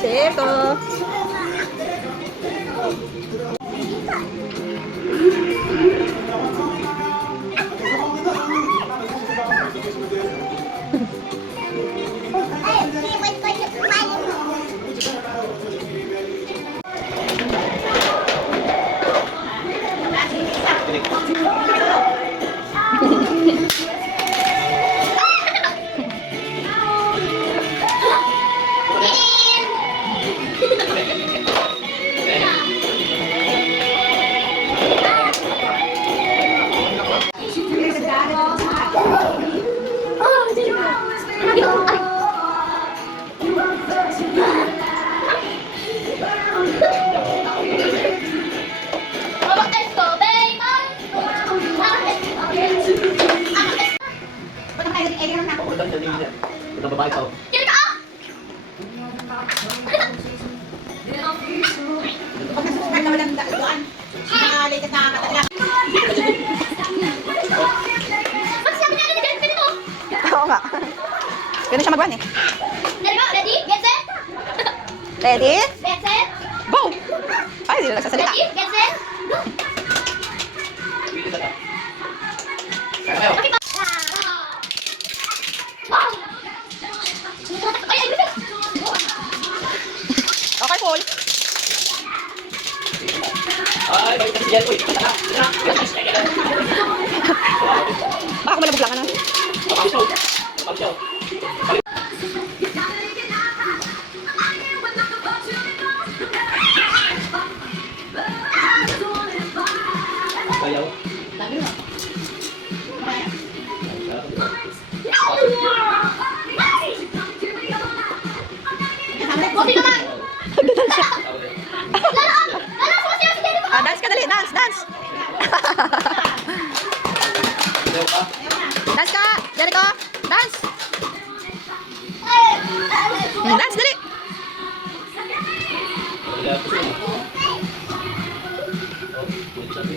Teko. Ito babae pa. Oo nga. Ganun siya mag-run eh. Ready? Get set? Ready? Get set? Go! Ay, hindi na nagsasalita. Ready? Get set? Okay ba? Okay, Paul. Ay, balik kasi yan. Uy, Baka malabog lang, ano? Pagpapisaw. Pagpapisaw. Ayaw. Buti naman! Nagdadal siya. Lalo, sumasayaw si Jennifer! Dance ka dali, dance, dance. Ayaw ka. Dance ka, Jericho. Dance. Dance, dali. Ayaw ko siya. Oh, bulit sabi.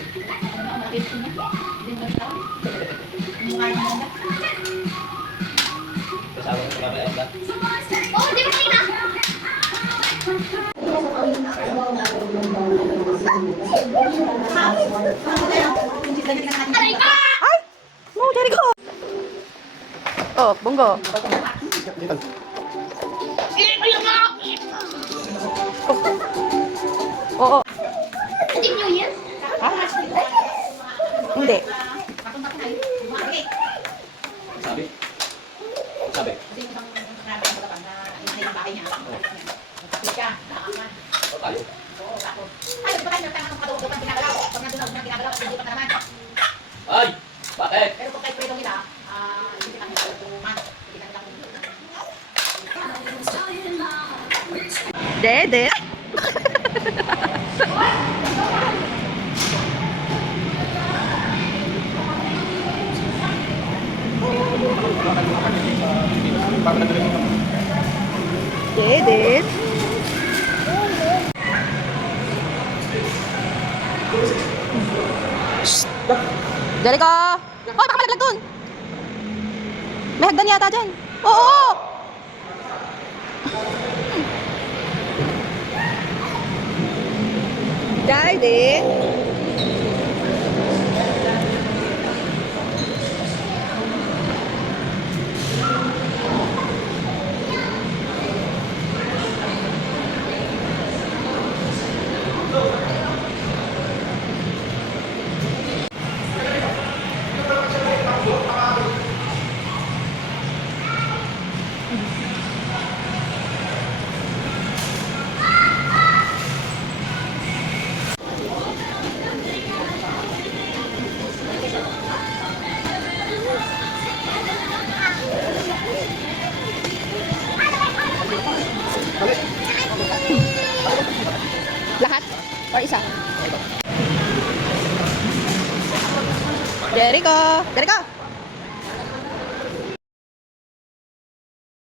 Kasama ko sa babae ka. Oh, di ba kanina? Aray ka! Ay! No, Jericho. Oh, Bungo. Oo. Happy New Year! Ha? Hindi. Sabi? Sabi? O tayo. Ay! Bakit? Dede. Dede. Jericho! Oh, baka malaglag dun! May hagdan yata dyan. Oo! Darling! Lahat? Or isa? Jericho! Jericho!